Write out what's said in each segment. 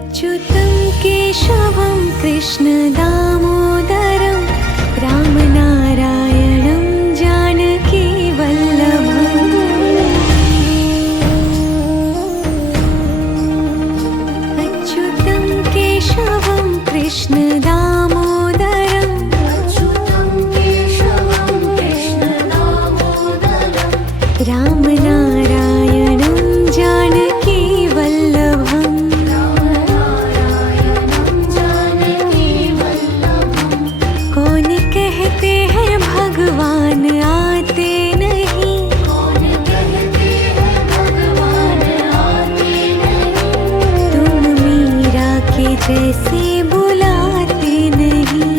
अच्युतं केशवं कृष्णदामोदरं रामनारायणं जानकीवल्लभम्। अच्युतं केशवं कृष्णदामोदरं रामनारायणं जानकीवल्लभम्। कौन कहते हैं भगवान आते नहीं, तुम मीरा के जैसे बुलाते नहीं।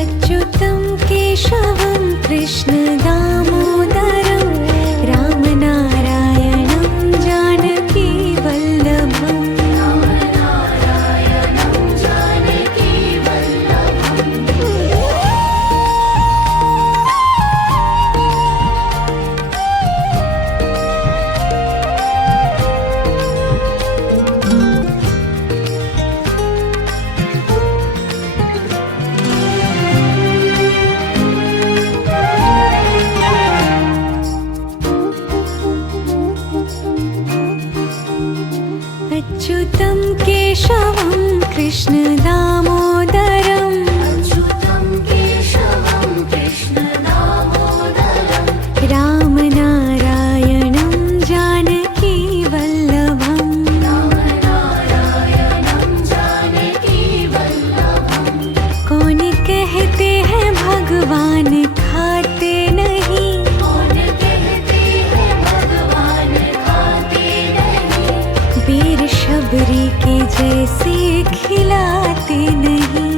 अच्युतं केशवं कृष्णदामोदरं रामनारायणं जानकीवल्लभम्। अच्युतं केशवं कृष्णदामोदरं रामनारायणं जानकीवल्लभम्। कौन कहते हैं भगवान खाते नहीं, बेर शबरी के जैसे खिलाते नहीं।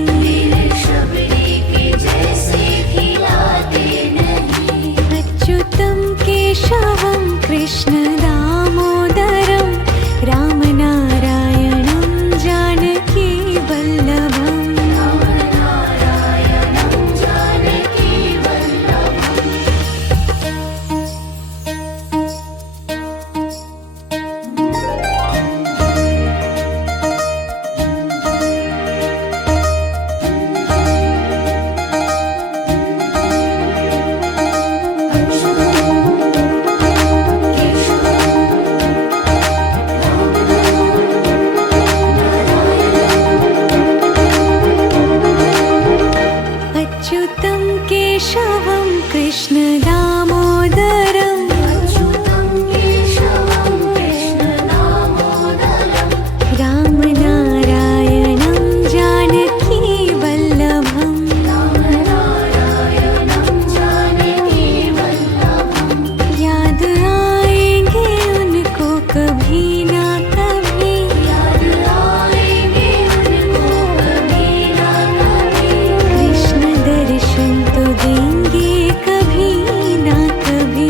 अच्युतं केशवं कृष्णदामोदरं रामनारायणं जानकीवल्लभम्। अच्युतं केशवं कृष्णदामोदरं रामनारायणं जानकीवल्लभम्। याद आएंगे उनको कभी ना कभी, कृष्ण दर्शन तो देंगे कभी ना कभी।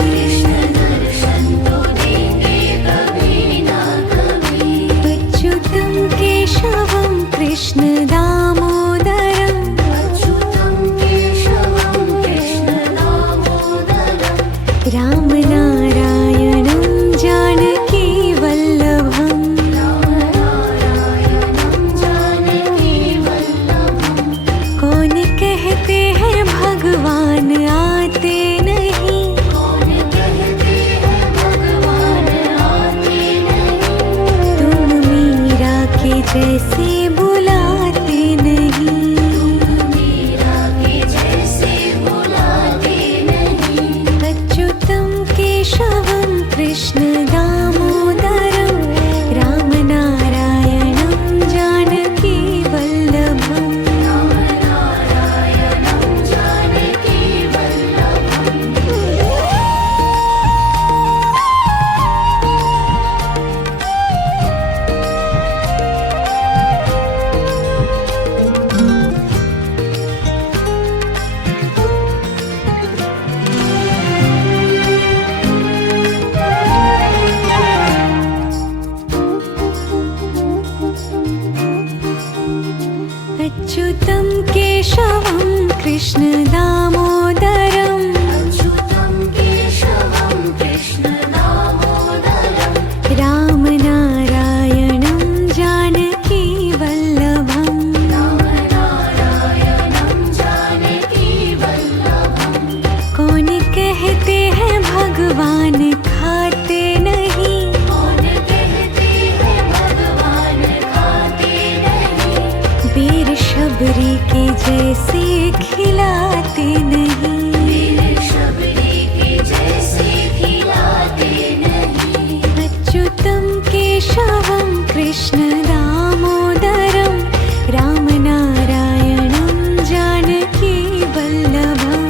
अच्युतं केशवं कृष्णदामोदरं रामनारायणं जानकीवल्लभम्। कौन कहते हैं भगवान आते नहीं, तुम मीरा के जैसे बुलाते नहीं। अच्युतं केशवं कृष्णदामोदरं रामनारायणं जानकीवल्लभम्। अच्युतं केशवं कृष्णदामोदरं कृष्ण दामोदरं रामनारायणं जानकी वल्लभम्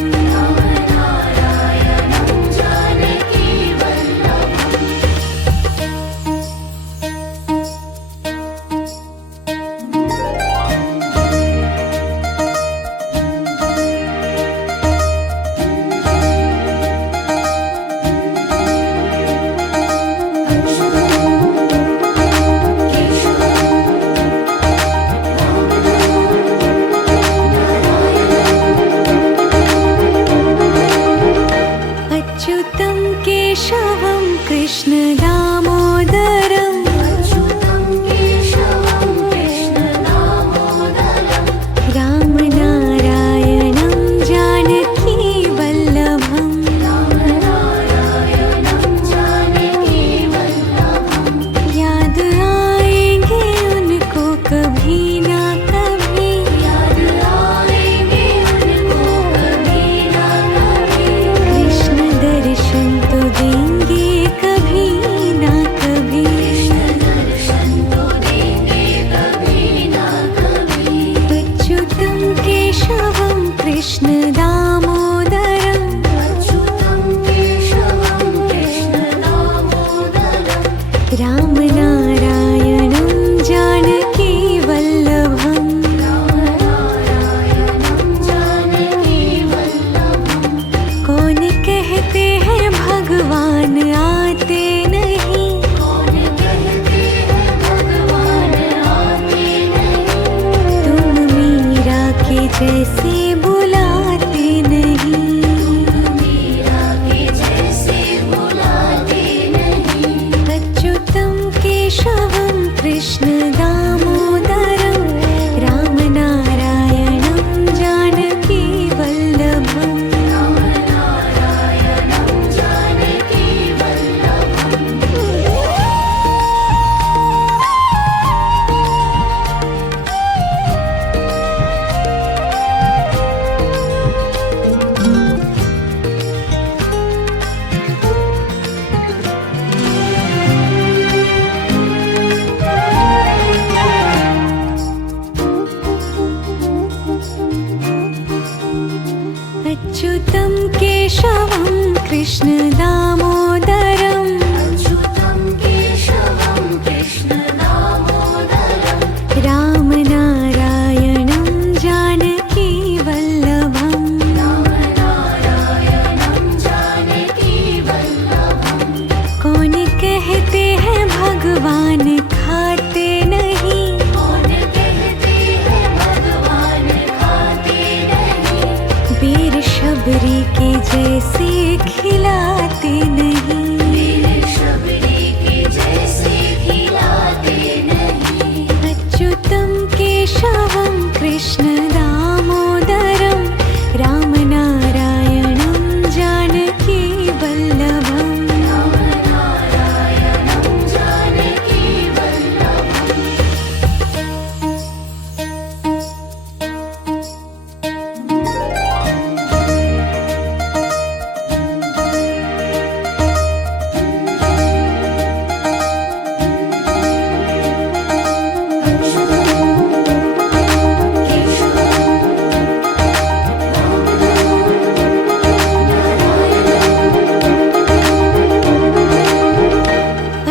अच्युतं केशवं कृष्ण दामोदरं रामनारायणं जानकी वल्लभम् याद आएंगे उनको कभी ना कभी कृष्ण दर्शन तो देंगे कभी ना कभी अच्युतं केशवं कृष्ण दामोदरं रामनारायणं जानकी वल्लभम् कौन कहते हैं भगवान आते नहीं तुम मीरा के जैसे बुलाते नहीं अच्युतं केशवं कृष्ण दामोदरं रामनारायणं जानकी वल्लभम् अच्युतं केशवं कृष्ण दामोदरं रामनारायणं जानकी वल्लभम् कौन कहते हैं भगवान खाते नहीं वीर शबरी के जैसे खिलाते नहीं अच्युतं केशवं कृष्ण दामोदरं रामनारायणं जानकी वल्लभम्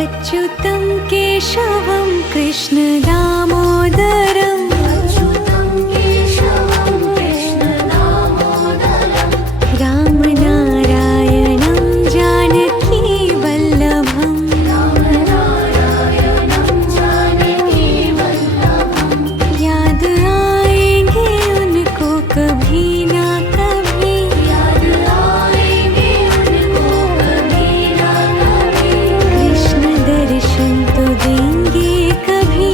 अच्युतं केशवं कृष्ण दामोदरं रामनारायणं जानकी वल्लभम् याद आएंगे उनको कभी ना कभी कृष्ण दर्शन तो देंगे कभी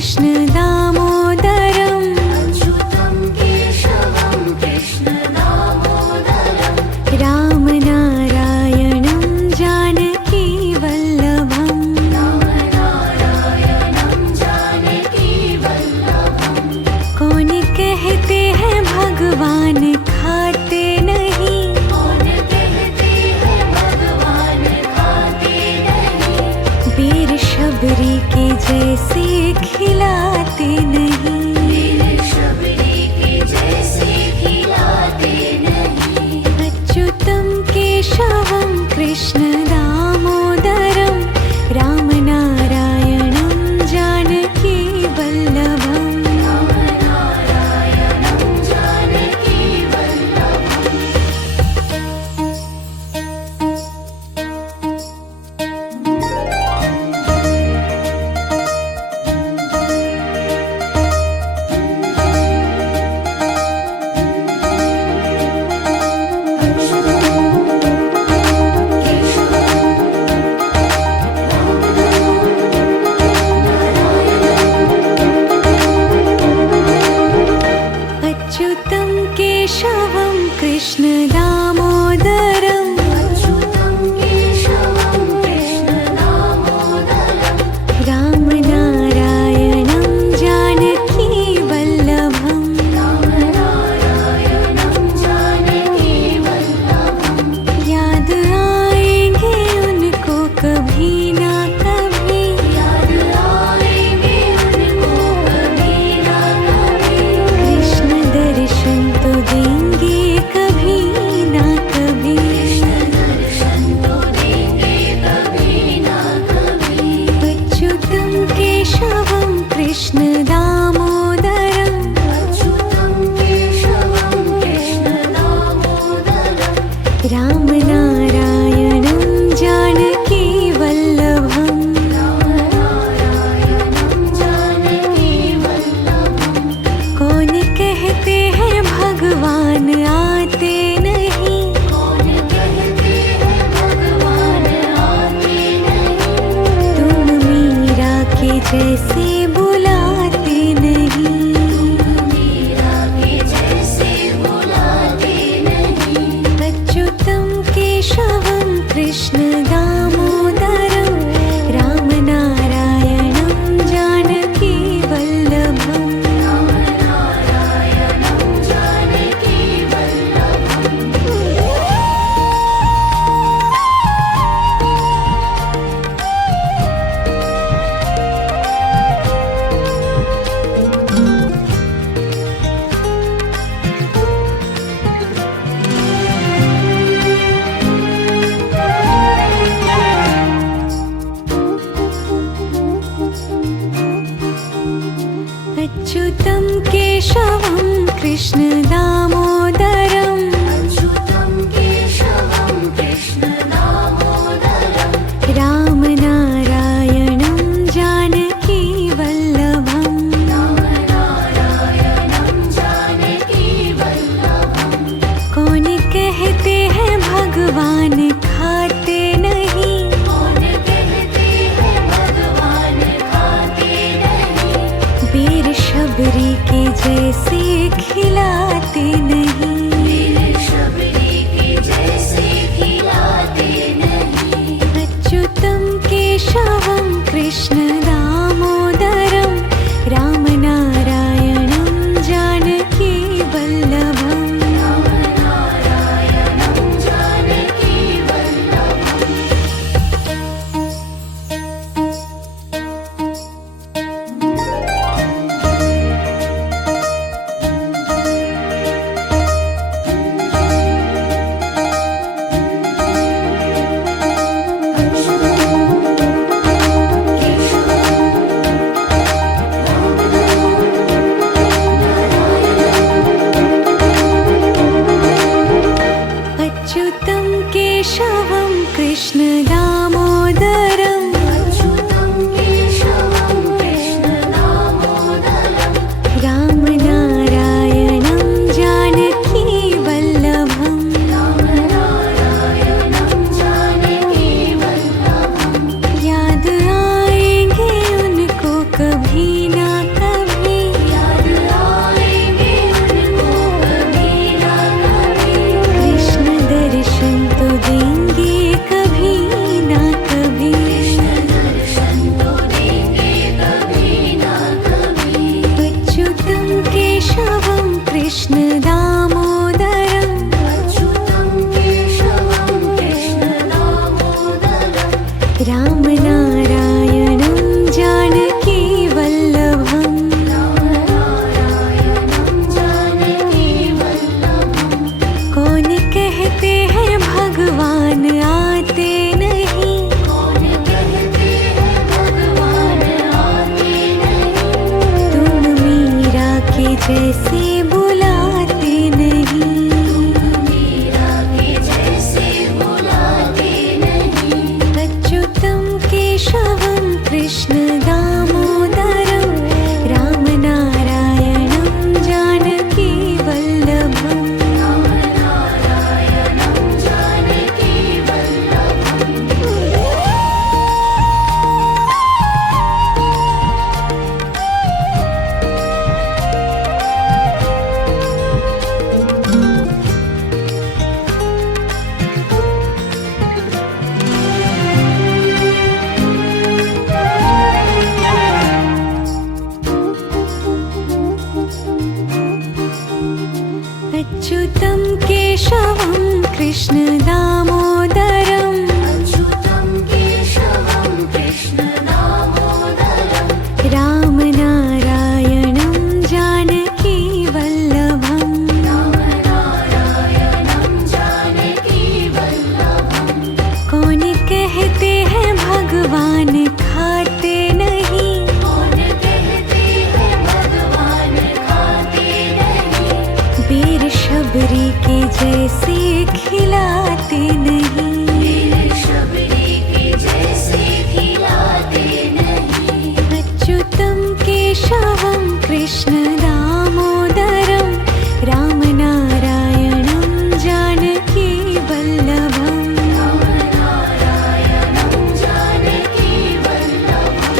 कृष्ण दामोदरम् अच्युतं केशवं कृष्ण दामोदरं रामनारायणं जानकी वल्लभम् रामनारायणं जानकी वल्लभं कौन कहते हैं भगवान खाते नहीं कौन कहते हैं भगवान खाते नहीं वीर शबरी के जैसे खिलाते नहीं वीर शबरी के जैसे खिलाते नहीं अच्युतं केशवं कृष्ण दामोदरं रामनारायणं जानकी वल्लभम् रामनारायणं जानकी वल्लभम् अच्युतं केशवं कृष्ण दामोदरम् अच्युतं केशवं कृष्ण दामोदरं रामनारायणं जानकी वल्लभम् रामनारायणं जानकी वल्लभं याद आएंगे उनको कभी ना कभी याद आएंगे उनको कभी ना कभी कृष्ण दर्शन तो देंगे कभी ना कभी दर्शन तो देंगे कभी ना कभी अच्युतं केशवं कृष्ण दामोदरम् अच्युतं केशवं कृष्ण दामोदरं रामनारायणं जानकी वल्लभम् रामनारायणं जानकी वल्लभं कौन कहते हैं भगवान आते नहीं कौन कहते हैं भगवान आते नहीं तुम मीरा के जैसे बुलाते नहीं मीरा के जैसे बुलाते नहीं अच्युतं केशवं कृष्ण दामोदरं रामनारायणं जानकी वल्लभम् रामनारायणं जानकी वल्लभम् अच्युतं केशवं कृष्ण दामोदरम् अच्युतं केशवं कृष्ण दामोदरं रामनारायणं जानकी वल्लभम् रामनारायणं जानकी वल्लभं कौन कहते हैं भगवान खाते नहीं कौन कहते हैं भगवान खाते नहीं वीर शबरी के जैसे खिलाते नहीं वीर शबरी के जैसे खिलाते नहीं अच्युतं केशवं कृष्ण दामोदरं रामनारायणं जानकी वल्लभम् रामनारायणं जानकी वल्लभम् अच्युतं केशवं कृष्ण दामोदरम् अच्युतं केशवं कृष्ण दामोदरं रामनारायणं जानकी वल्लभम् रामनारायणं जानकी वल्लभं याद आएंगे उनको कभी ना कृष्ण दामोदरम् अच्युतं केशवं कृष्ण दामोदरम् रामनारायणं जानकी वल्लभम् रामनारायणं जानकी वल्लभम् कौन कहते हैं भगवान आते नहीं कौन कहते हैं भगवान आते नहीं तुम मीरा के जैसे बुलाते नहीं मीरा के जैसे बुलाते नहीं अच्युतं केशवं कृष्ण दामोदरं रामनारायणं जानकी वल्लभम् रामनारायणं जानकी वल्लभम् अच्युतं केशवं कृष्ण दामोदरम् अच्युतं केशवं कृष्ण दामोदरम् रामनारायणं जानकी वल्लभम् रामनारायणं जानकी वल्लभम् कौन कहते हैं भगवान खाते नहीं कौन कहते हैं भगवान खाते नहीं बेर शबरी के जैसे खिलाते नहीं वीर शबरी के जैसे खिलाते नहीं अच्युतं केशवं कृष्ण दामोदरं रामनारायणं जानकी वल्लभम् रामनारायणं जानकी वल्लभम्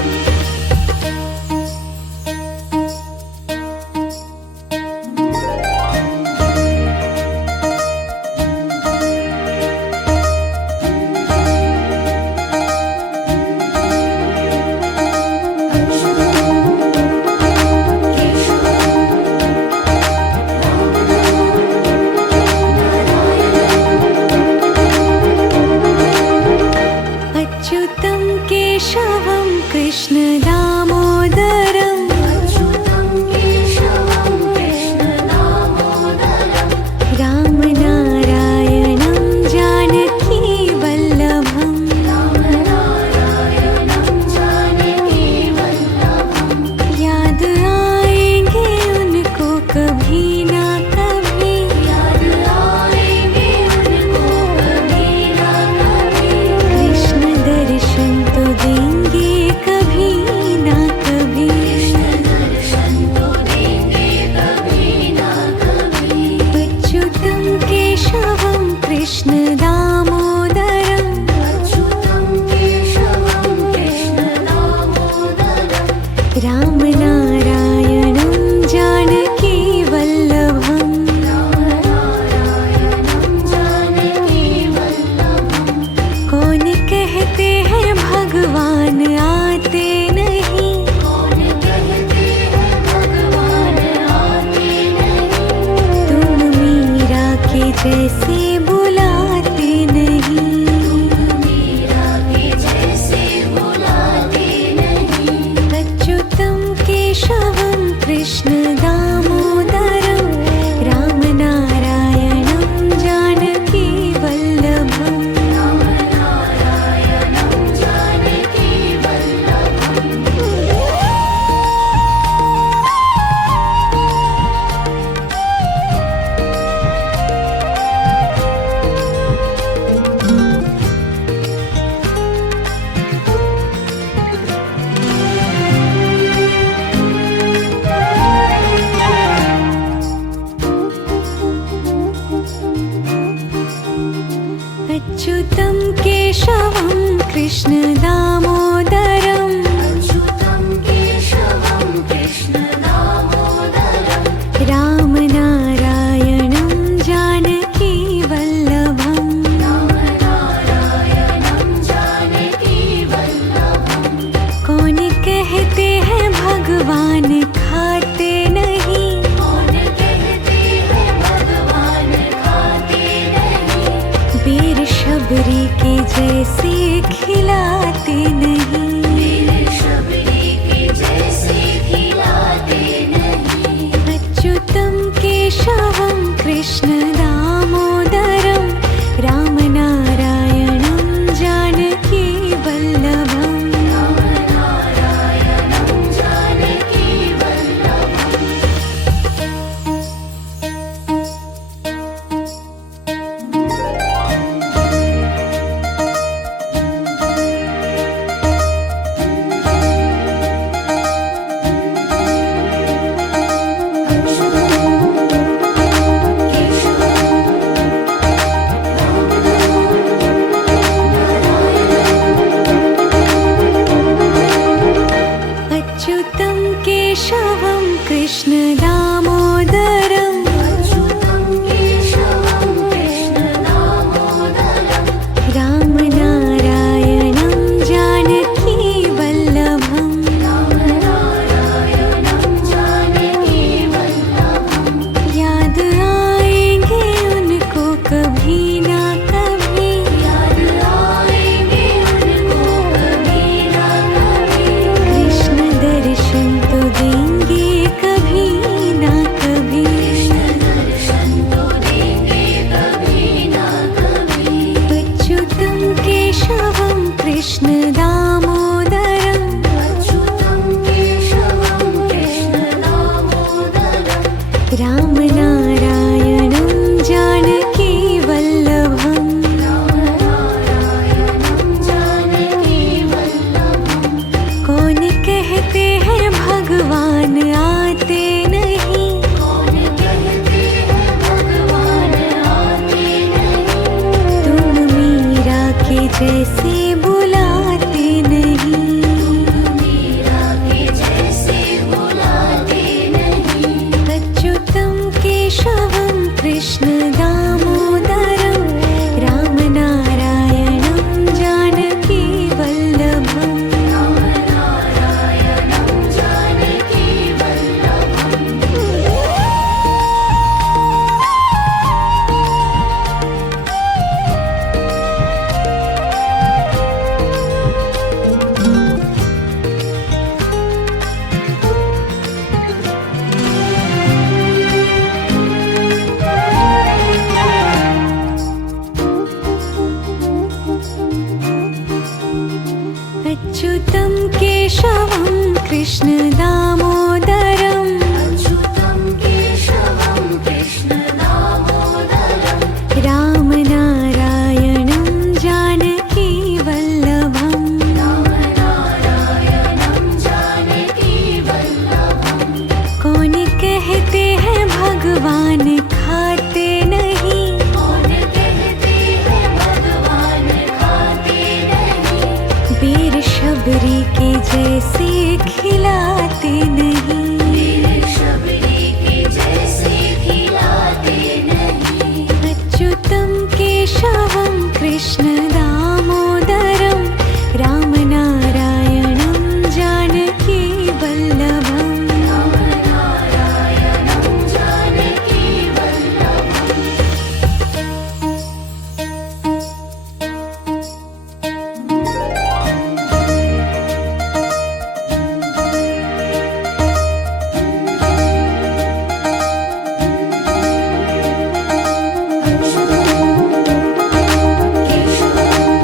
अच्युतं केशवं कृष्ण दामोदरम् अच्युतं केशवं कृष्ण दामोदरम् रामनारायणं जानकी वल्लभम् रामनारायणं जानकी वल्लभम् याद आएंगे उनको कभी ना कभी याद आएंगे उनको कभी ना कभी कृष्ण दर्शन तो देंगे कभी ना कभी कृष्ण दर्शन तो देंगे कभी ना कभी अच्युतं केशवं कृष्ण दामोदरम् अच्युतं केशवं कृष्ण दामोदरम् रामनारायणं जानकी वल्लभम् रामनारायणं जानकी वल्लभम् कौन कहते हैं भगवान आते नहीं कौन कहते हैं भगवान आते नहीं तुम मीरा के जैसे बुलाते नहीं मीरा के जैसे बुलाते नहीं अच्युतं केशवं कृष्ण दामोदरं रामनारायणं जानकी वल्लभम् रामनारायणं जानकी वल्लभम् अच्युतं केशवं कृष्ण दामोदरम् अच्युतं केशवं कृष्ण दामोदरम् रामनारायणं जानकी वल्लभम् रामनारायणं जानकी वल्लभम् कौन कहते हैं भगवान खाते नहीं कौन कहते केशवं कृष्णदामोदरं रामनारायणं जानकी वल्लभम् रामनारायणं जानकी वल्लभम् अच्युतं केशवं कृष्णदामोदरं अच्युतं केशवं कृष्णदामोदरं रामनारायणं जानकी वल्लभम् रामनारायणं जानकी वल्लभम् याद आएंगे उनको कभी ना कभी याद आएंगे उनको कभी ना कभी कृष्ण दर्शन तो देंगे कभी ना कभी दर्शन तो देंगे कभी ना कभी अच्युतं केशवं कृष्णदामोदरं अच्युतं केशवं कृष्णदामोदरं रामनारायणं जानकी वल्लभम् रामनारायणं जानकी वल्लभम् कौन कहते हैं भगवान आते नहीं कौन कहते हैं भगवान आते नहीं तुम मीरा के जैसे बुलाते नहीं मीरा के जैसे बुलाते नहीं अच्युतं केशवं कृष्णदामोदरं रामनारायणं जानकी वल्लभम् रामनारायणं जानकी वल्लभम् अच्युतं केशवं कृष्णदामोदरं अच्युतं केशवं कृष्णदामोदरं रामनारायणं जानकी वल्लभम् रामनारायणं जानकी वल्लभम् कौन कहते हैं भगवान खाते नहीं कौन कहते हैं भगवान खाते नहीं वीर शबरी के जैसे खिलाते नहीं वीर शबरी के जैसे खिलाते नहीं अच्युतं केशवं कृष्णदामोदरं रामनारायणं जानकी वल्लभम् रामनारायणं जानकी वल्लभम् केशवं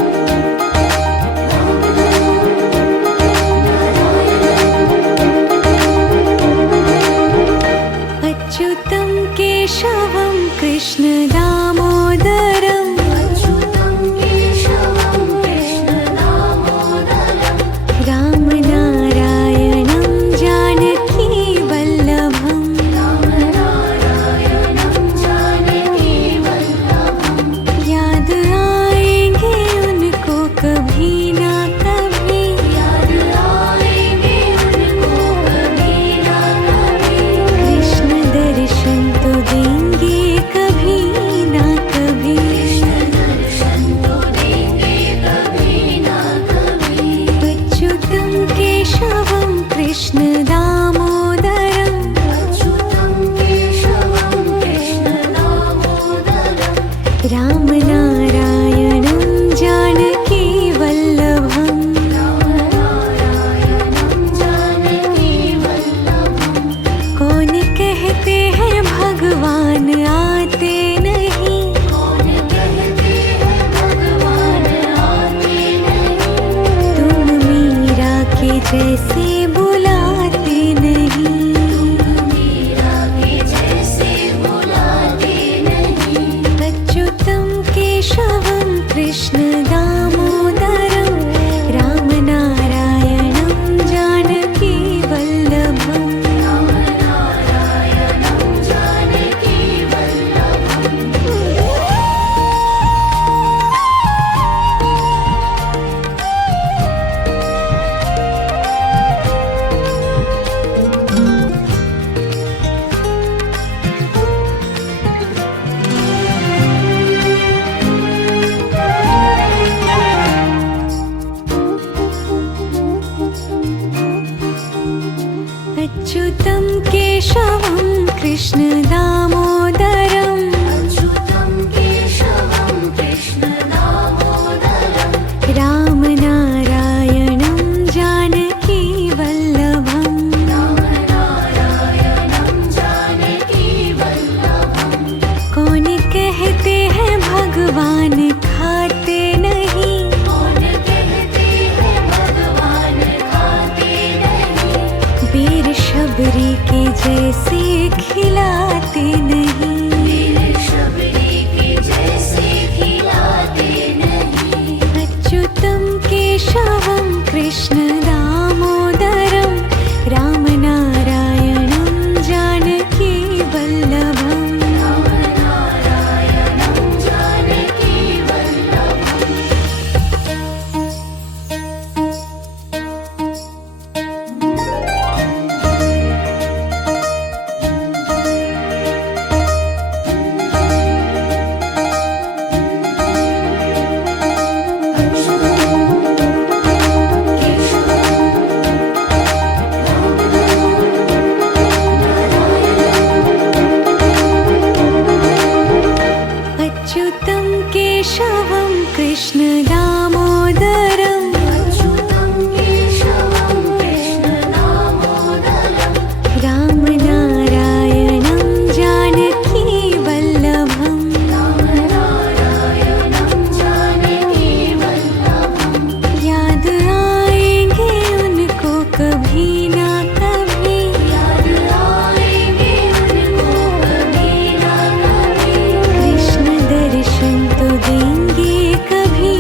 अच्युतं केशवं कृष्ण दामोदरम् अच्युतं केशवं कृष्ण दामोदरं रामनारायणं जानकी वल्लभम् रामनारायणं जानकी वल्लभं कौन कहते हैं भगवान खाते नहीं कौन कहते हैं भगवान खाते नहीं वीर शबरी के जैसे खिलाते नहीं वीर शबरी के जैसे खिलाते नहीं अच्युतं केशवं कृष्ण दामोदरं रामनारायणं जानकी वल्लभम् रामनारायणं जानकी वल्लभम् अच्युतं केशवं कृष्ण दामोदरम् अच्युतं केशवं कृष्ण दामोदरं रामनारायणं जानकी वल्लभम् रामनारायणं जानकी वल्लभं याद आएंगे उनको कभी ना कभी याद आएंगे उनको कभी ना कभी कृष्ण दर्शन तो देंगे कभी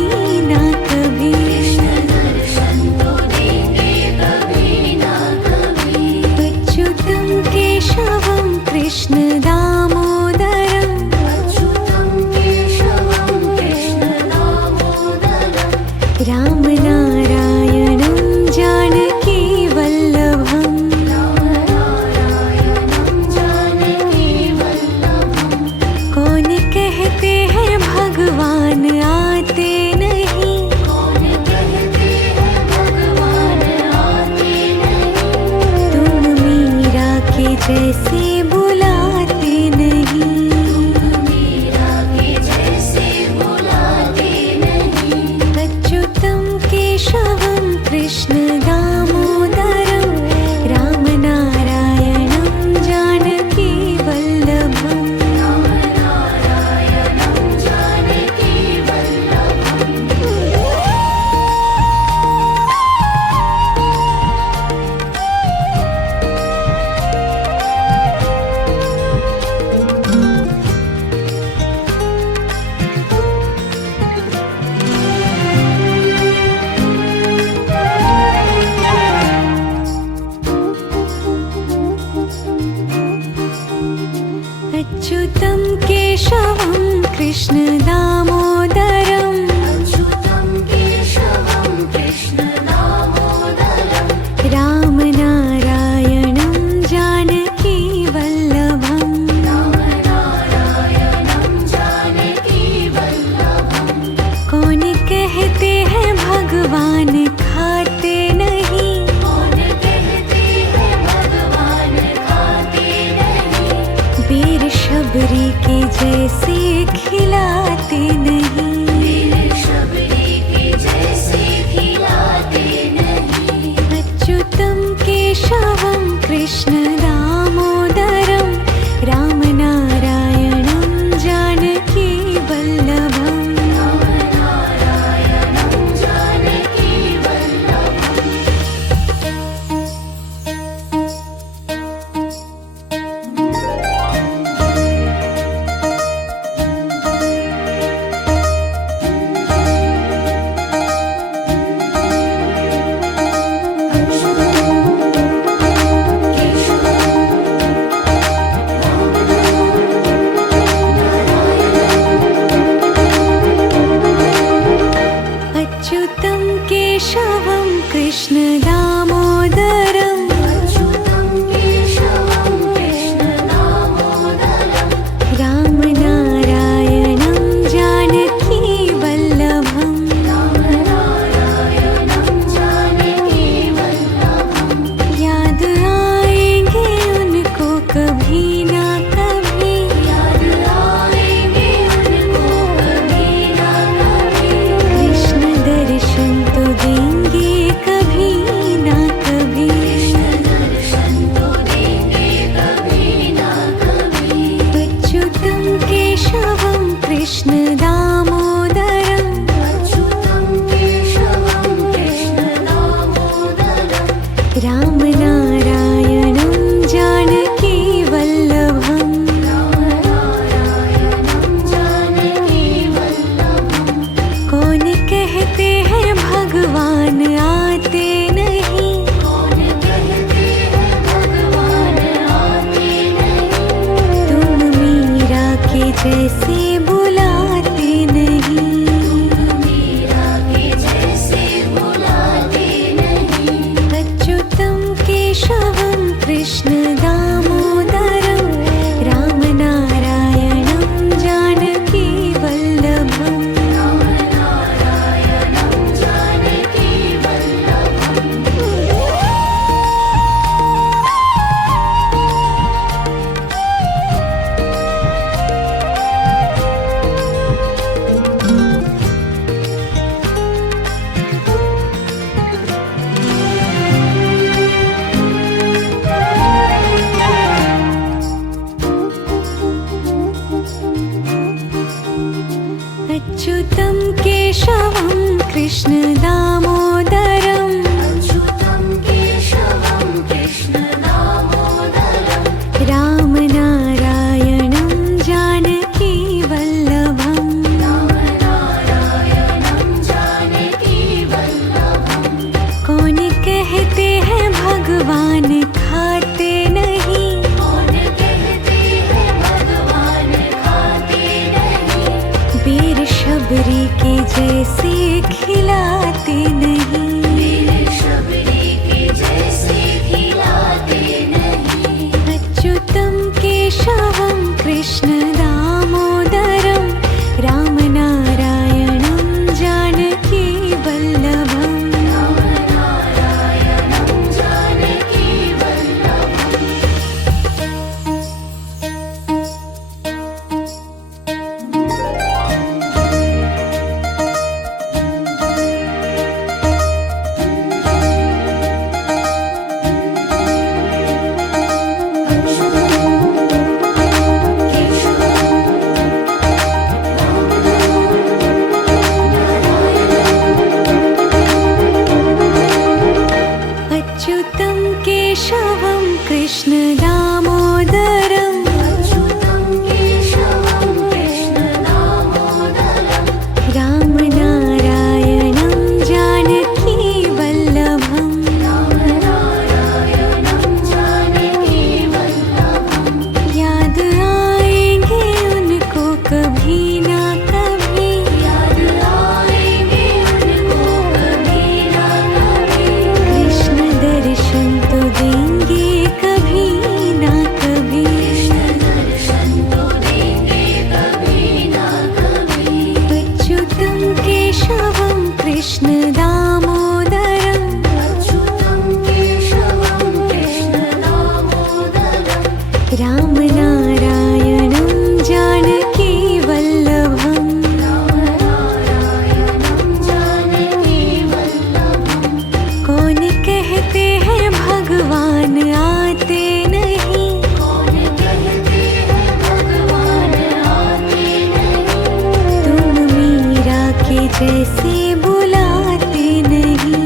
ना कभी कृष्ण दर्शन तो देंगे कभी ना कभी अच्युतं केशवं कृष्ण दामोदरम् अच्युतं केशवं कृष्ण दामोदरं रामनारायणं जानकी वल्लभम् रामनारायणं जानकी वल्लभं कौन कहते हैं भगवान आते नहीं कौन कहते हैं भगवान आते नहीं तुम मीरा के जैसे बुलाते नहीं मीरा के जैसे बुलाते नहीं अच्युतं केशवं कृष्ण दामोदरं रामनारायणं जानकी वल्लभम् रामनारायणं जानकी वल्लभं अच्युतं केशवं कृष्ण दामोदरम् अच्युतं केशवं कृष्ण दामोदरं रामनारायणं जानकी वल्लभम् रामनारायणं जानकी वल्लभं कौन कहते हैं भगवान खाते नहीं कौन कहते हैं भगवान खाते नहीं वीर शबरी के जैसे खिलाते नहीं वीर शबरी के जैसे खिलाते नहीं अच्युतं केशवं कृष्ण दामोदरं रामनारायणं जानकी वल्लभम् रामनारायणं जानकी वल्लभं केशवं जैसे बुलाते नहीं। मीरा के जैसे बुलाते नहीं। अच्युतं केशवं कृष्ण दामोदरं रामनारायणं जानकी वल्लभम्। रामनारायणं जानकी वल्लभम्। अच्युतं केशवं कृष्ण दामोदरं अच्युतं केशवं कृष्ण दामोदरं। रामनारायणं जानकी वल्लभम्। रामनारायणं जानकी वल्लभम्। कौन कहते हैं भगवान खाते नहीं। कौन कहते हैं भगवान खाते नहीं। वीर शबरी के जैसे खिलाते नहीं। वीर शबरी के जैसे खिलाते नहीं। अच्युतं केशवं कृष्ण दामोदरं रामनारायणं जानकी वल्लभम्। रामनारायणं जानकी वल्लभम्। अच्युतं केशवं कृष्ण दामोदरं अच्युतं केशवं कृष्ण दामोदरं। रामनारायणं जानकी वल्लभम्। रामनारायणं जानकी वल्लभम्। याद आएंगे उनको कभी ना कभी। याद आएंगे उनको कभी ना कभी। कृष्ण दर्शन तो देंगे कभी ना कभी। कृष्ण दर्शन तो देंगे कभी ना कभी। अच्युतं केशवं कृष्ण दामोदरं अच्युतं केशवं कृष्ण दामोदरं। रामनारायणं जानकी वल्लभम्। रामनारायणं जानकी वल्लभम्। कौन कहते हैं भगवान आते नहीं। कौन कहते हैं भगवान आते नहीं। तुम मीरा के जैसे बुलाते नहीं।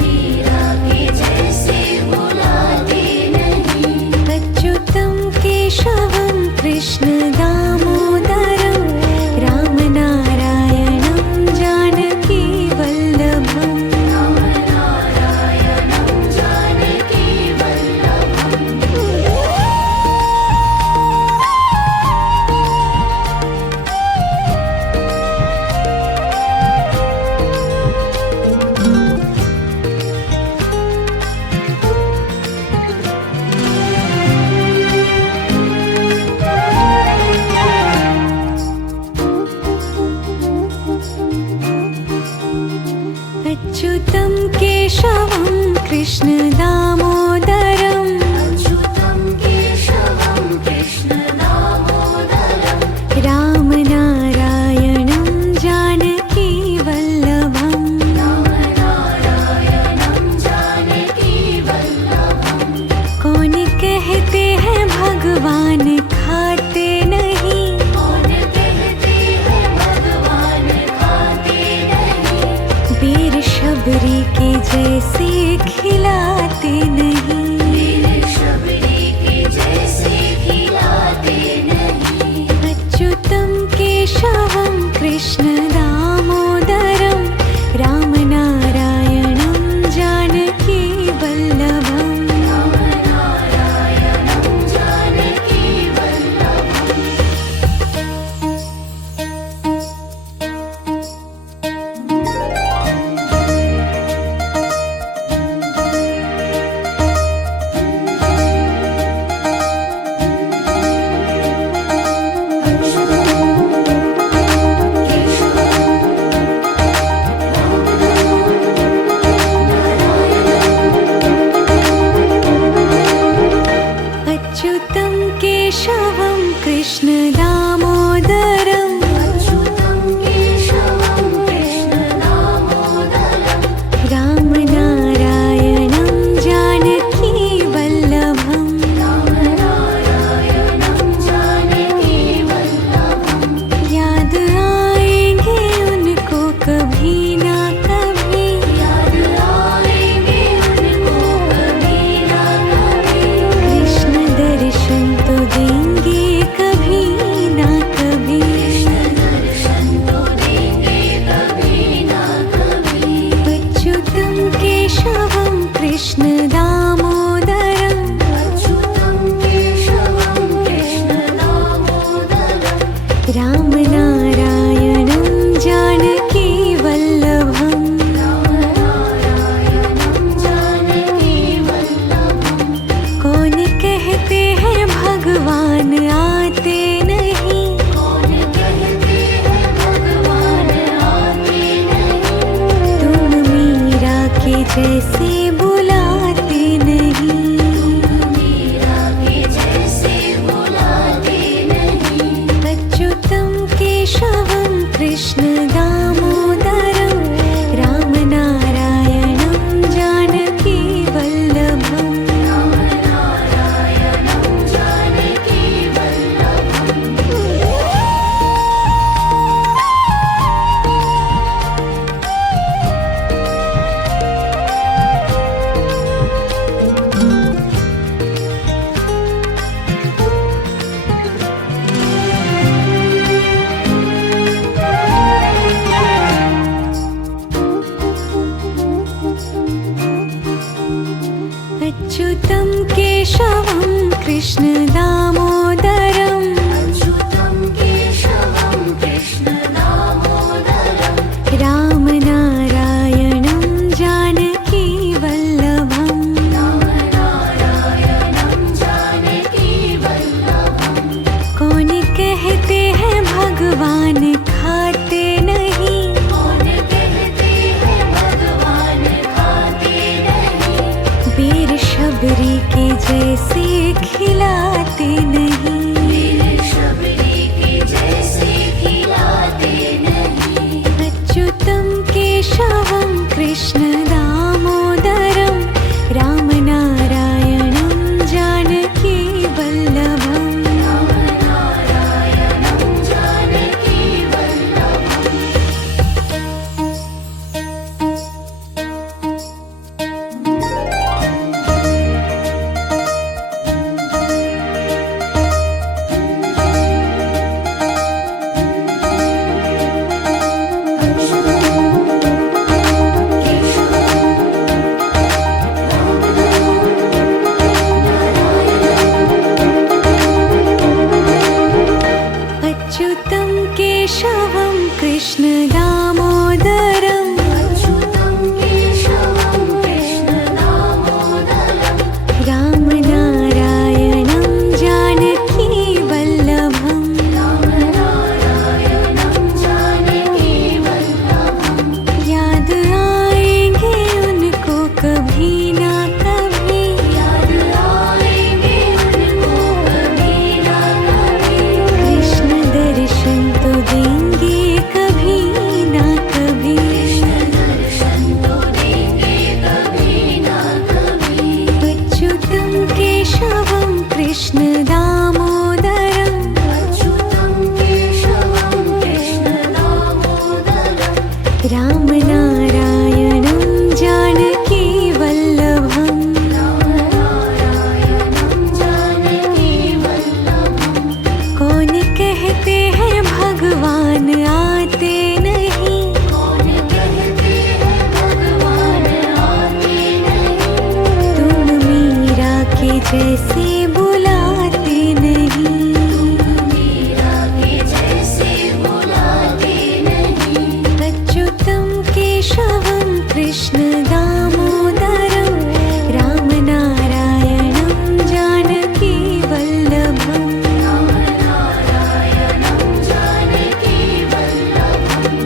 मीरा के जैसे बुलाते नहीं। अच्युतं केशवं कृष्ण दामोदरं रामनारायणं जानकी वल्लभम्। रामनारायणं जानकी वल्लभम्। अच्युतं केशवं कृष्ण दामोदरं अच्युतं केशवं कृष्ण दामोदरं। रामनारायणं जानकी वल्लभम्। रामनारायणं जानकी वल्लभम्। कौन कहते हैं भगवान खाते नहीं। कौन कहते हैं भगवान खाते नहीं। वीर शबरी के जैसे खिलाते नहीं। वीर शबरी के जैसे खिलाते नहीं। अच्युतं केशवं कृष्ण दामोदरं रामनारायणं जानकी वल्लभम्। रामनारायणं जानकी वल्लभम्। कौन कहते हैं भगवान आते नहीं, कौन कहते हैं भगवान आते नहीं। तुम मीरा के जैसे बुलाते नहीं, मीरा के जैसे बुलाते नहीं। अच्युतम केशवम कृष्ण दामोदरम राम नारायणं जानकी वल्लभम। राम नारायणं जानकी वल्लभम्। अच्युतं केशवं कृष्ण दामोदरं अच्युतं केशवं कृष्ण दामोदरम्। राम नारायणं जानकी वल्लभम्। राम नारायणं जानकी वल्लभम्। कौन कहते हैं भगवान खाते नहीं, कौन कहते हैं भगवान खाते नहीं। वीर शबरी के जैसे खिलाते नहीं, वीर शबरी के जैसे खिलाते नहीं। अच्युतं केशवं कृष्ण दामोदरं राम नारायणं जानकी वल्लभम्। राम नारायणं जानकी वल्लभम्। अच्युतं केशवं कृष्ण दामोदरं अच्युतं केशवं कृष्ण दामोदरम्। राम नारायणं जानकी वल्लभम्। राम नारायणं जानकी वल्लभम्। याद आएंगे उनको कभी ना कभी, याद आएंगे उनको कभी ना कभी। कृष्ण दर्शन तो देंगे कभी ना कभी। कृष्ण दर्शन तो देंगे कभी ना कभी। अच्युतं केशवं कृष्ण दामोदरं अच्युतं केशवं कृष्ण दामोदरम्। राम नारायणं जानकी वल्लभम्। राम नारायणं जानकी वल्लभम्। कौन कहते हैं भगवान आते नहीं, कौन कहते हैं भगवान आते नहीं। तुम मीरा के जैसे बुलाते नहीं, मीरा के जैसे बुलाते नहीं। अच्युतं केशवं कृष्ण दामोदरं राम नारायणं जानकी वल्लभम्। राम नारायणं जानकी वल्लभम्।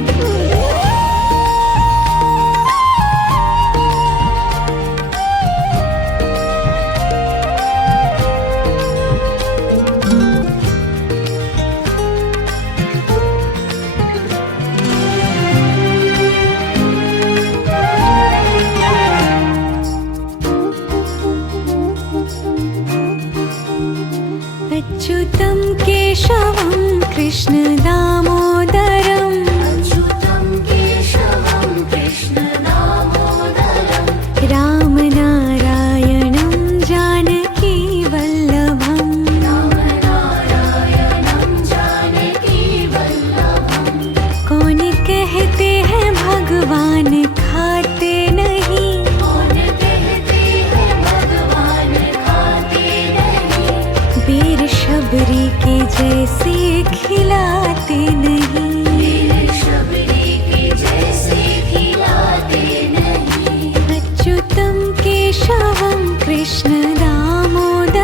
अच्युतं केशवं कृष्ण दामोदरं अच्युतं केशवं कृष्ण दामोदरम्। राम नारायणं जानकी वल्लभम्। राम नारायणं जानकी वल्लभम्। कौन कहते हैं भगवान खाते नहीं, कौन कहते हैं भगवान खाते नहीं। वीर शबरी के जैसे खिलाते नहीं, वीर शबरी के जैसे खिलाते नहीं। अच्युतं केशवं कृष्ण दामोदरं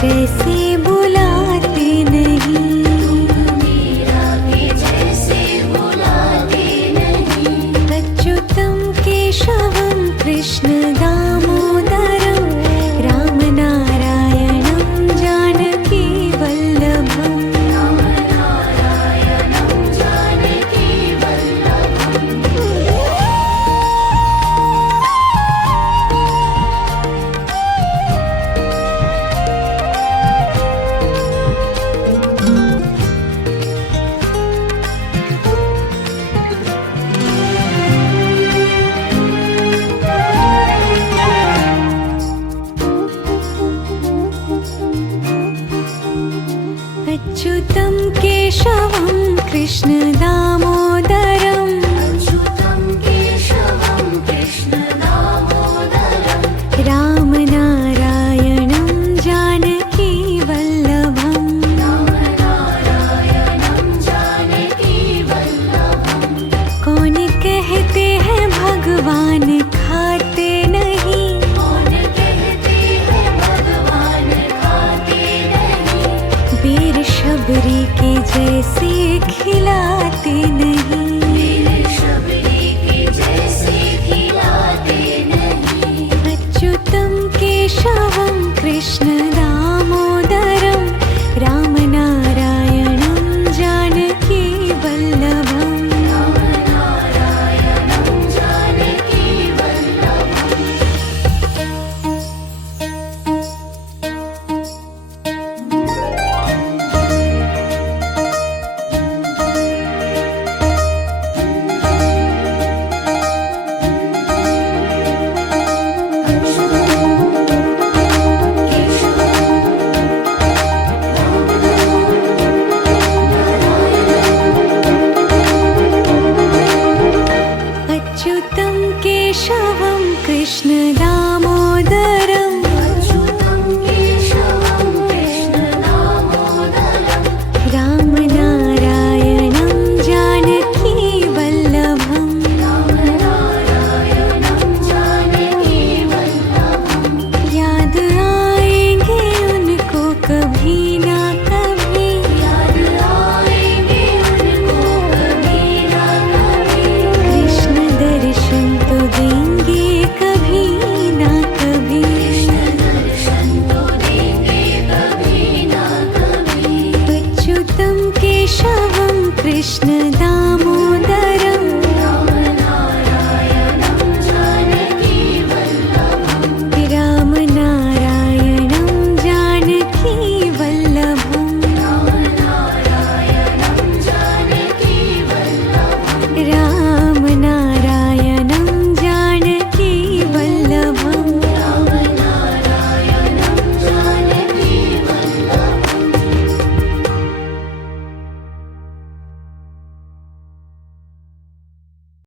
जैसे बुलाते नहीं। मीरा के जैसे बुलाते नहीं। अच्युतं केशवं कृष्ण दामोदरं रामनारायणं जानकी वल्लभम्। रामनारायणं जानकी वल्लभम्। अच्युतं केशवं कृष्ण दामोदरं अच्युतं केशवं कृष्ण दामोदरं। रामनारायणं जानकी वल्लभम्। रामनारायणं जानकी वल्लभम्। कौन कहते हैं भगवान खाते नहीं। कौन कहते हैं भगवान खाते नहीं। वीर शबरी के जैसे खिलाते नहीं। मेरे शबरी के जैसे खिलाते नहीं। अच्युतं केशवं कृष्ण दामोदरं